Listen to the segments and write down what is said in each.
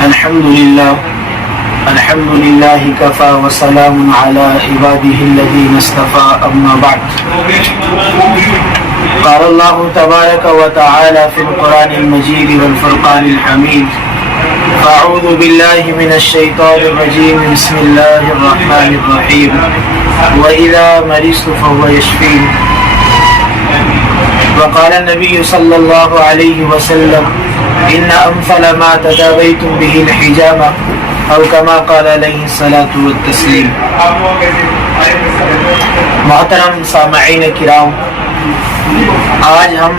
الحمد لله كفى وسلام على عباده الذين اصطفى أما بعد. قال الله تبارك وتعالى في القرآن المجيد والفرقان الحميد: أعوذ بالله من الشيطان الرجيم بسم الله الرحمن الرحيم وإذا مرضت فهو يشفين. وقال النبي صلى الله عليه وسلم: إن أمثل ما تداويتم به الحجامة أو كما قال عليه الصلاة والتسليم. محترم سامعین کرام، آج ہم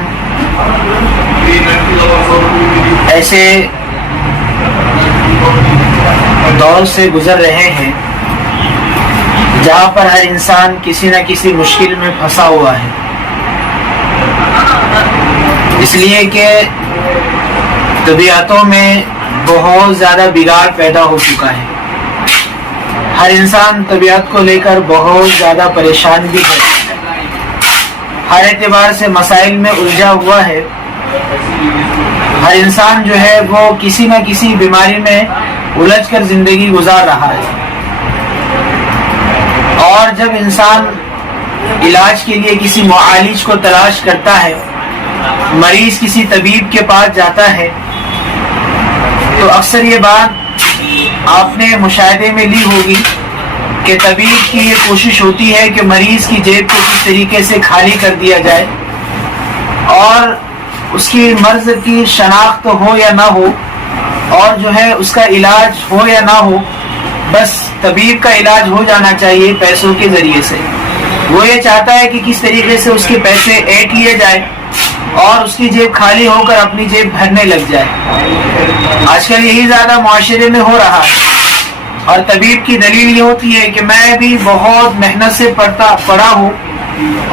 ایسے دور سے گزر رہے ہیں جہاں پر ہر انسان کسی نہ کسی مشکل میں پھنسا ہوا ہے، اس لیے کہ طبیعتوں میں بہت زیادہ بگاڑ پیدا ہو چکا ہے. ہر انسان طبیعت کو لے کر بہت زیادہ پریشان بھی ہے، ہر اعتبار سے مسائل میں الجھا ہوا ہے. ہر انسان جو ہے وہ کسی نہ کسی بیماری میں الجھ کر زندگی گزار رہا ہے، اور جب انسان علاج کے لیے کسی معالج کو تلاش کرتا ہے، مریض کسی طبیب کے پاس جاتا ہے، تو اکثر یہ بات آپ نے مشاہدے میں لی ہوگی کہ طبیب کی یہ کوشش ہوتی ہے کہ مریض کی جیب کو کس طریقے سے خالی کر دیا جائے، اور اس کی مرض کی شناخت ہو یا نہ ہو، اور جو ہے اس کا علاج ہو یا نہ ہو، بس طبیب کا علاج ہو جانا چاہیے پیسوں کے ذریعے سے. وہ یہ چاہتا ہے کہ کس طریقے سے اس کے پیسے ایٹ لیے جائے اور اس کی جیب خالی ہو کر اپنی جیب بھرنے لگ جائے. آج کل یہی زیادہ معاشرے میں ہو رہا ہے، اور طبیب کی دلیل یہ ہوتی ہے کہ میں بھی بہت محنت سے پڑھا ہوں،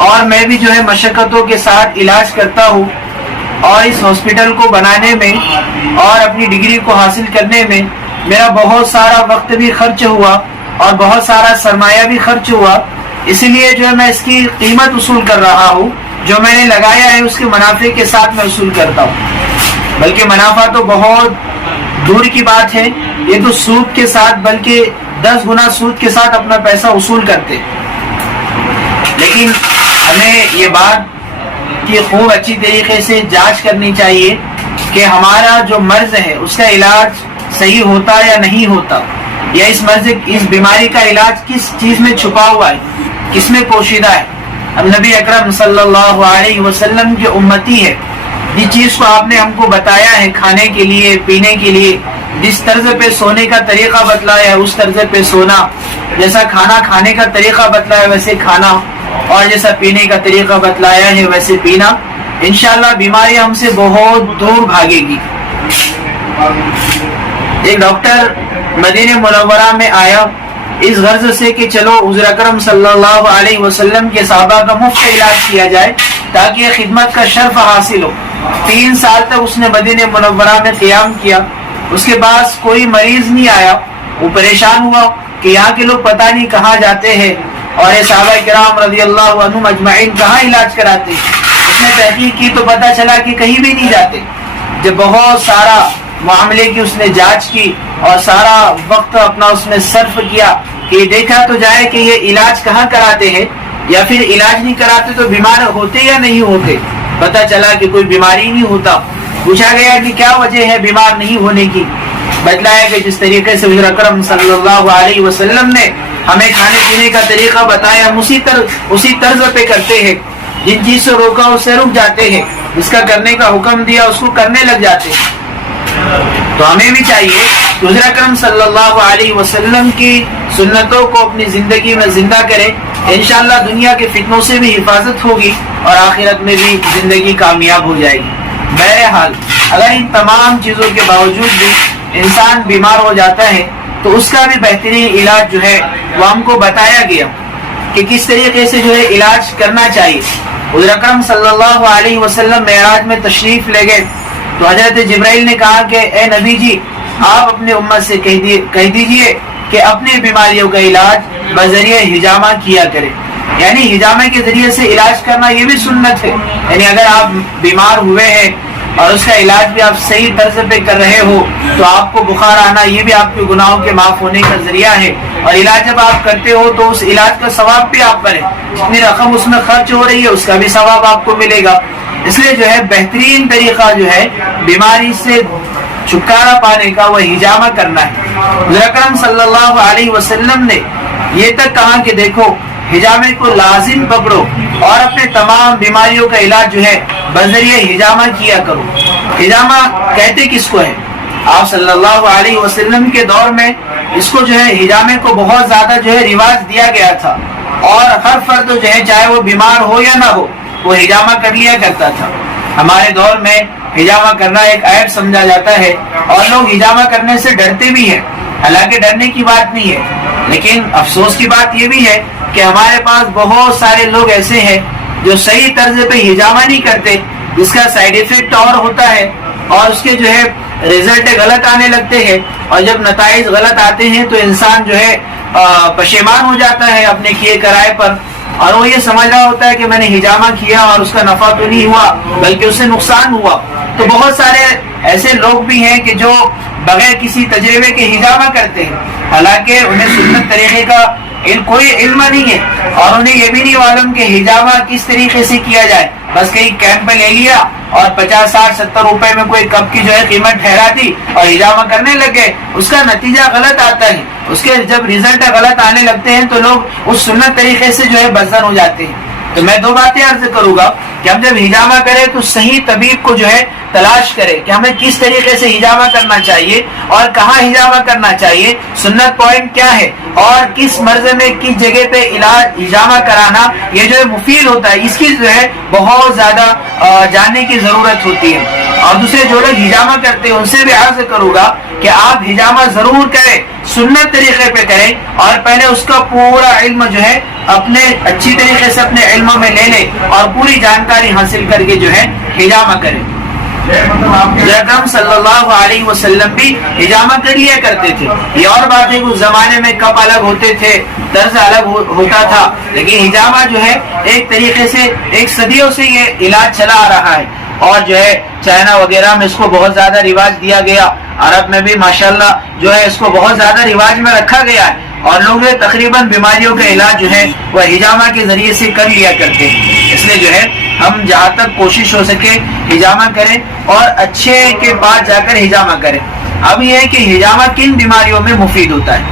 اور میں بھی جو ہے مشقتوں کے ساتھ علاج کرتا ہوں، اور اس ہاسپٹل کو بنانے میں اور اپنی ڈگری کو حاصل کرنے میں میرا بہت سارا وقت بھی خرچ ہوا اور بہت سارا سرمایہ بھی خرچ ہوا. اسی لیے جو ہے میں اس کی قیمت وصول کر رہا ہوں، جو میں نے لگایا ہے اس کے منافع کے ساتھ میں وصول کرتا ہوں. بلکہ منافع تو بہت دور کی بات ہے، یہ تو سود کے ساتھ بلکہ 10 گنا سود کے ساتھ اپنا پیسہ وصول کرتے. لیکن ہمیں یہ بات کی خوب اچھی طریقے سے جانچ کرنی چاہیے کہ ہمارا جو مرض ہے اس کا علاج صحیح ہوتا یا نہیں ہوتا، یا اس بیماری کا علاج کس چیز میں چھپا ہوا ہے، کس میں پوشیدہ ہے. اب نبی اکرم صلی اللہ علیہ وسلم کے امتی ہے، جس چیز کو آپ نے ہم کو بتایا ہے کھانے کے لیے، پینے کے لیے، جس طرز پہ سونے کا طریقہ بتلایا ہے اس طرز پہ سونا، جیسا کھانا کھانے کا طریقہ بتلایا ہے ویسے کھانا، اور جیسا پینے کا طریقہ بتلایا ہے ویسے پینا، انشاءاللہ بیماری ہم سے بہت دور بھاگے گی. ایک ڈاکٹر مدینہ منورہ میں آیا اس غرض سے کہ چلو حضور اکرم صلی اللہ علیہ وسلم کے صحابہ کا مفت علاج کیا جائے تاکہ خدمت کا شرف حاصل ہو. 3 سال تک اس نے مدینہ منورہ میں قیام کیا، اس کے بعد کوئی مریض نہیں آیا. وہ پریشان ہوا کہ یہاں کے لوگ پتہ نہیں کہاں جاتے ہیں، اور یہ صحابہ کرام رضی اللہ عنہم اجمعین کہاں علاج کراتے. اس نے تحقیق کی تو پتہ چلا کہ کہیں بھی نہیں جاتے. جب بہت سارا معاملے کی اس نے جانچ کی اور سارا وقت اپنا اس میں صرف کیا کہ دیکھا تو جائے کہ یہ علاج کہاں کراتے ہیں، یا پھر علاج نہیں کراتے تو بیمار ہوتے یا نہیں ہوتے. پتہ چلا کہ کوئی بیماری نہیں ہوتا. پوچھا گیا کہ کیا وجہ ہے بیمار نہیں ہونے کی، بتلایا کہ جس طریقے سے حضور اکرم صلی اللہ علیہ وسلم نے ہمیں کھانے پینے کا طریقہ بتایا ہم اسی طرز پہ کرتے ہیں. جن چیز سے روکا اس سے رک جاتے ہیں، جس کا کرنے کا حکم دیا اس کو کرنے لگ جاتے ہیں. تو ہمیں بھی چاہیے کہ حضور اکرم صلی اللہ علیہ وسلم کی سنتوں کو اپنی زندگی میں زندہ کریں. انشاءاللہ دنیا کے فتنوں سے بھی حفاظت ہوگی اور آخرت میں بھی زندگی کامیاب ہو جائے گی. بہرحال اگر ان تمام چیزوں کے باوجود بھی انسان بیمار ہو جاتا ہے تو اس کا بھی بہترین علاج جو ہے وہ ہم کو بتایا گیا کہ کس طریقے سے جو ہے علاج کرنا چاہیے. حضور اکرم صلی اللہ علیہ وسلم معراج میں تشریف لے گئے تو حضرت جبرائیل نے کہا کہ اے نبی جی آپ اپنے امت سے کہہ دیجئے کہ اپنی بیماریوں کا علاج بذریعہ حجامہ کیا کرے. یعنی حجامہ کے ذریعے سے علاج کرنا یہ بھی سنت ہے. یعنی اگر آپ بیمار ہوئے ہیں اور اس کا علاج بھی آپ صحیح طرز پہ کر رہے ہو تو آپ کو بخار آنا یہ بھی آپ کے گناہوں کے معاف ہونے کا ذریعہ ہے. اور علاج جب آپ کرتے ہو تو اس علاج کا ثواب بھی آپ کریں, جتنی رقم اس میں خرچ ہو رہی ہے اس کا بھی ثواب آپ کو ملے گا. اس لیے جو ہے بہترین طریقہ جو ہے بیماری سے چھٹکارا پانے کا وہ ہجامہ کرنا ہے. حضور اکرم صلی اللہ علیہ وسلم نے یہ تک کہا کہ دیکھو ہجامے کو لازم پکڑو اور اپنے تمام بیماریوں کا علاج جو ہے بذریعہ ہجامہ کیا کرو. ہجامہ کہتے کس کو ہے؟ آپ صلی اللہ علیہ وسلم کے دور میں اس کو جو ہے ہجامے کو بہت زیادہ جو ہے رواج دیا گیا تھا, اور ہر فرد جو ہے چاہے وہ بیمار ہو یا نہ ہو وہ ہجامہ کر لیا کرتا تھا. ہمارے دور میں ہجامہ کرنا ایک عیب سمجھا جاتا ہے اور لوگ ہجامہ کرنے سے ڈرتے بھی ہیں, حالانکہ ڈرنے کی بات نہیں ہے. لیکن افسوس کی بات یہ بھی ہے کہ ہمارے پاس بہت سارے لوگ ایسے ہیں جو صحیح طرز پہ ہجامہ نہیں کرتے, جس کا سائیڈ ایفیکٹ اور ہوتا ہے اور اس کے جو ہے رزلٹ غلط آنے لگتے ہیں, اور جب نتائج غلط آتے ہیں تو انسان جو ہے پشیمان ہو جاتا ہے اپنے کیے کرائے پر, اور وہ یہ سمجھ رہا ہوتا ہے کہ میں نے ہجامہ کیا اور اس کا نفع تو نہیں ہوا بلکہ اس سے نقصان ہوا. تو بہت سارے ایسے لوگ بھی ہیں کہ جو بغیر کسی تجربے کے ہجامہ کرتے ہیں, حالانکہ انہیں سنت طریقے کا کوئی علم نہیں ہے اور انہیں یہ بھی نہیں معلوم کہ ہجامہ کس طریقے سے کیا جائے. بس کہیں کیمپ میں لے لیا اور 50 60 70 روپے میں کوئی کپ کی جو ہے قیمت ٹھہرا دی اور ہجامہ کرنے لگے, اس کا نتیجہ غلط آتا ہے. اس کے جب ریزلٹ غلط آنے لگتے ہیں تو لوگ اس سنت طریقے سے جو ہے بدزن ہو جاتے ہیں. تو میں دو باتیں عرض کروں گا کہ ہم جب ہجامہ کریں تو صحیح طبیب کو جو ہے تلاش کرے کہ ہمیں کس طریقے سے ہجامہ کرنا چاہیے اور کہاں ہجامہ کرنا چاہیے, سنت پوائنٹ کیا ہے اور کس مرض میں کس جگہ پہ علاج ہجامہ کرانا یہ جو ہے مفید ہوتا ہے. اس کی جو ہے بہت زیادہ جاننے کی ضرورت ہوتی ہے. اور دوسرے جو لوگ ہجامہ کرتے ہیں ان سے بھی عرض کروں گا کہ آپ ہجامہ ضرور کریں, سنت طریقے پہ کریں اور پہلے اس کا پورا علم جو ہے اپنے اچھی طریقے سے اپنے علم میں لے لیں اور پوری جانکاری حاصل کر کے جو ہے ہجامہ کریں. اکرم صلی اللہ علیہ وسلم بھی ہجامہ کر لیا کرتے تھے. یہ اور بات ہے کہ اس زمانے میں کپ الگ ہوتے تھے, طرز الگ ہوتا تھا, لیکن ہجامہ جو ہے ایک طریقے سے ایک صدیوں سے یہ علاج چلا آ رہا ہے. اور جو ہے چائنا وغیرہ میں اس کو بہت زیادہ رواج دیا گیا, عرب میں بھی ماشاءاللہ جو ہے اس کو بہت زیادہ رواج میں رکھا گیا ہے, اور لوگ تقریباً بیماریوں کا علاج جو ہے وہ ہجامہ کے ذریعے سے کر لیا کرتے ہیں. اس لیے جو ہے ہم جہاں تک کوشش ہو سکے ہجامہ کریں اور اچھے کے بعد جا کر ہجامہ کریں. اب یہ ہے کہ ہجامہ کن بیماریوں میں مفید ہوتا ہے,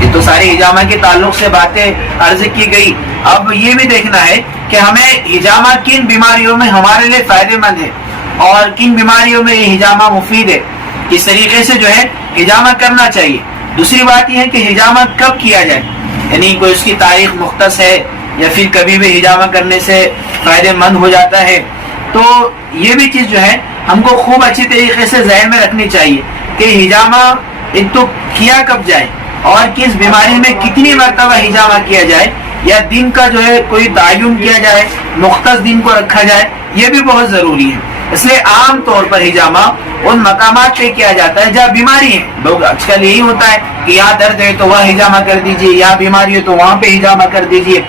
یہ تو ساری ہجامہ کے تعلق سے باتیں عرض کی گئی. اب یہ بھی دیکھنا ہے کہ ہمیں ہجامہ کن بیماریوں میں ہمارے لیے فائدے مند ہے اور کن بیماریوں میں یہ ہجامہ مفید ہے, کس طریقے سے جو ہے ہجامہ کرنا چاہیے. دوسری بات یہ ہے کہ ہجامہ کب کیا جائے, یعنی کوئی اس کی تاریخ مختص ہے یا پھر کبھی بھی ہجامہ کرنے سے فائدے مند ہو جاتا ہے. تو یہ بھی چیز جو ہے ہم کو خوب اچھی طریقے سے ذہن میں رکھنی چاہیے کہ ہجامہ ایک تو کیا کب جائے اور کس بیماری میں کتنی مرتبہ ہجامہ کیا جائے, یا دن کا جو ہے کوئی تعین کیا جائے, مختص دن کو رکھا جائے, یہ بھی بہت ضروری ہے. اس لیے عام طور پر ہجامہ ان مقامات پہ کیا جاتا ہے جہاں بیماری ہے. لوگ آج کل یہی ہوتا ہے کہ یہاں درد ہے تو وہاں ہجامہ کر دیجئے, یہاں بیماری ہے تو وہاں پہ ہجامہ کر دیجئے.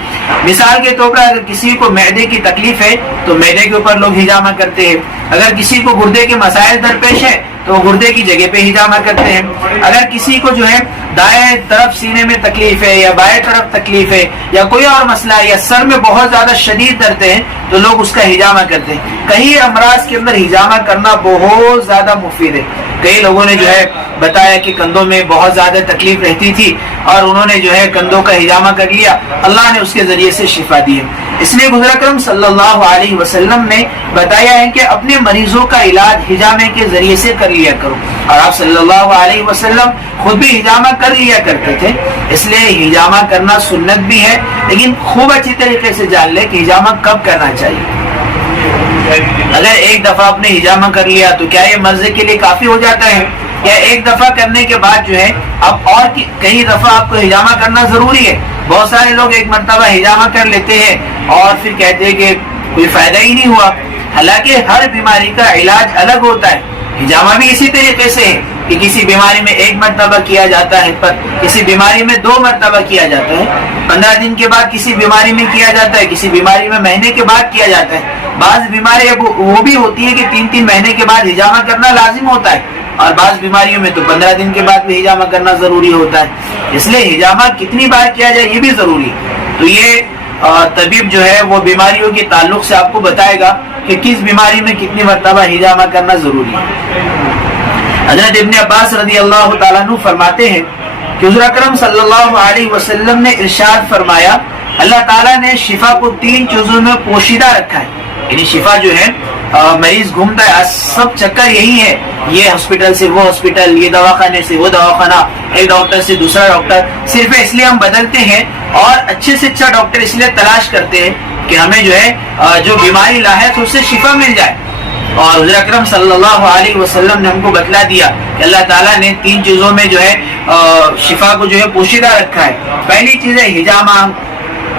مثال کے طور پر اگر کسی کو معدے کی تکلیف ہے تو معدے کے اوپر لوگ ہجامہ کرتے ہیں. اگر کسی کو گردے کے مسائل درپیش ہے تو گردے کی جگہ پہ ہجامہ کرتے ہیں. اگر کسی کو جو ہے دائیں طرف سینے میں تکلیف ہے یا بائیں طرف تکلیف ہے یا کوئی اور مسئلہ ہے یا سر میں بہت زیادہ شدید درد ہے تو لوگ اس کا ہجامہ کرتے ہیں. کئی امراض کے اندر ہجامہ کرنا بہت زیادہ مفید ہے. کئی لوگوں نے جو ہے بتایا کہ کندھوں میں بہت زیادہ تکلیف رہتی تھی اور انہوں نے جو ہے کندھوں کا ہجامہ کر لیا, اللہ نے اس کے ذریعے سے شفا دی ہے. اس لیے حضور اکرم صلی اللہ علیہ وسلم نے بتایا ہے کہ اپنے مریضوں کا علاج ہجامے کے ذریعے سے کر لیا کرو, اور آپ صلی اللہ علیہ وسلم خود بھی ہجامہ کر لیا کرتے تھے. اس لیے ہجامہ کرنا سنت بھی ہے, لیکن خوب اچھی طریقے سے جان لے کہ ہجامہ کب کرنا چاہیے. اگر ایک دفعہ آپ نے ہجامہ کر لیا تو کیا یہ مرض کے لیے کافی ہو جاتا ہے, یا ایک دفعہ کرنے کے بعد جو ہے اب اور کئی دفعہ آپ کو ہجامہ کرنا ضروری ہے؟ بہت سارے لوگ ایک مرتبہ ہجامہ کر لیتے ہیں اور پھر کہتے ہیں کہ کوئی فائدہ ہی نہیں ہوا, حالانکہ ہر بیماری کا علاج الگ ہوتا ہے. ہجامہ بھی اسی طریقے سے ہے کہ کسی بیماری میں ایک مرتبہ کیا جاتا ہے, پر کسی بیماری میں 2 مرتبہ کیا جاتا ہے, 15 دن کے بعد کسی بیماری میں کیا جاتا ہے, کسی بیماری میں مہینے کے بعد کیا جاتا ہے. بعض بیماری وہ بھی ہوتی ہے کہ 3 مہینے کے بعد ہجامہ کرنا لازم ہوتا ہے، اور بعض بیماریوں میں تو 15 دن کے بعد بھی ہجامہ کرنا ضروری ہوتا ہے۔ اس لیے ہجامہ کتنی بار کیا جائے یہ بھی ضروری ہے۔ تو یہ طبیب جو ہے وہ بیماریوں کے تعلق سے آپ کو بتائے گا کہ کس بیماری میں کتنی مرتبہ ہجامہ کرنا ضروری ہے۔ حضرت ابن عباس رضی اللہ تعالیٰ عنہ فرماتے ہیں کہ حضور اکرم صلی اللہ علیہ وسلم نے ارشاد فرمایا، اللہ تعالیٰ نے شفا کو 3 چیزوں میں پوشیدہ رکھا ہے۔ یعنی شفا جو ہے مریض گھومتا ہے، سب چکر یہی ہے، یہ ہاسپٹل سے وہ ہاسپٹل، یہ دواخانے سے وہ دواخانہ، ایک ڈاکٹر سے دوسرا ڈاکٹر، صرف اس لیے ہم بدلتے ہیں اور اچھے سے اچھا ڈاکٹر اس لیے تلاش کرتے ہیں کہ ہمیں جو ہے جو بیماری لاحق اس سے شفا مل جائے۔ اور حضور اکرم صلی اللہ علیہ وسلم نے ہم کو بتلا دیا کہ اللہ تعالیٰ نے 3 چیزوں میں جو ہے شفا کو جو ہے پوشیدہ رکھا ہے۔ پہلی چیز ہے ہجامہ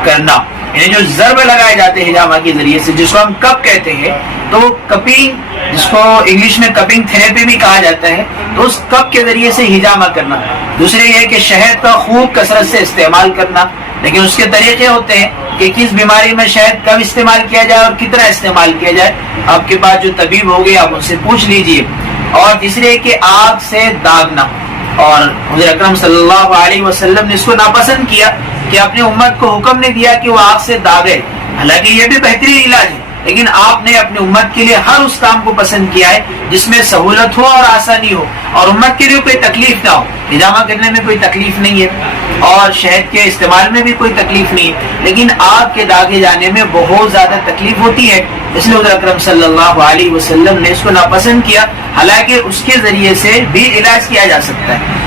کرنا، یعنی جو ضرب لگائے جاتے ہیں ہجامہ کے ذریعے سے، جس کو ہم کپ کہتے ہیں، تو کپنگ، جس کو انگلش میں کپنگ تھراپی بھی کہا جاتا ہے، تو اس کپ کے ذریعے سے ہجامہ کرنا۔ دوسرے یہ کہ شہد کا خوب کثرت سے استعمال کرنا، لیکن اس کے طریقے ہوتے ہیں کہ کس بیماری میں شہد کب استعمال کیا جائے اور کتنا استعمال کیا جائے، آپ کے پاس جو طبیب ہوگے آپ ان سے پوچھ لیجئے۔ اور تیسرے کہ آگ سے داغنا، اور حضور اکرم صلی اللہ علیہ وسلم نے اس کو ناپسند کیا کہ اپنی امت کو حکم نے دیا کہ وہ آگ سے داغے، حالانکہ یہ بھی بہترین علاج ہے، لیکن آپ نے اپنی امت کے لیے ہر اس کام کو پسند کیا ہے جس میں سہولت ہو اور آسانی ہو، اور امت کے لیے کوئی تکلیف نہ ہو۔ ہجامہ کرنے میں کوئی تکلیف نہیں ہے اور شہد کے استعمال میں بھی کوئی تکلیف نہیں ہے، لیکن آگ کے داغے جانے میں بہت زیادہ تکلیف ہوتی ہے، اس لیے حضور اکرم صلی اللہ علیہ وسلم نے اس کو ناپسند کیا، حالانکہ اس کے ذریعے سے بھی علاج کیا جا سکتا ہے۔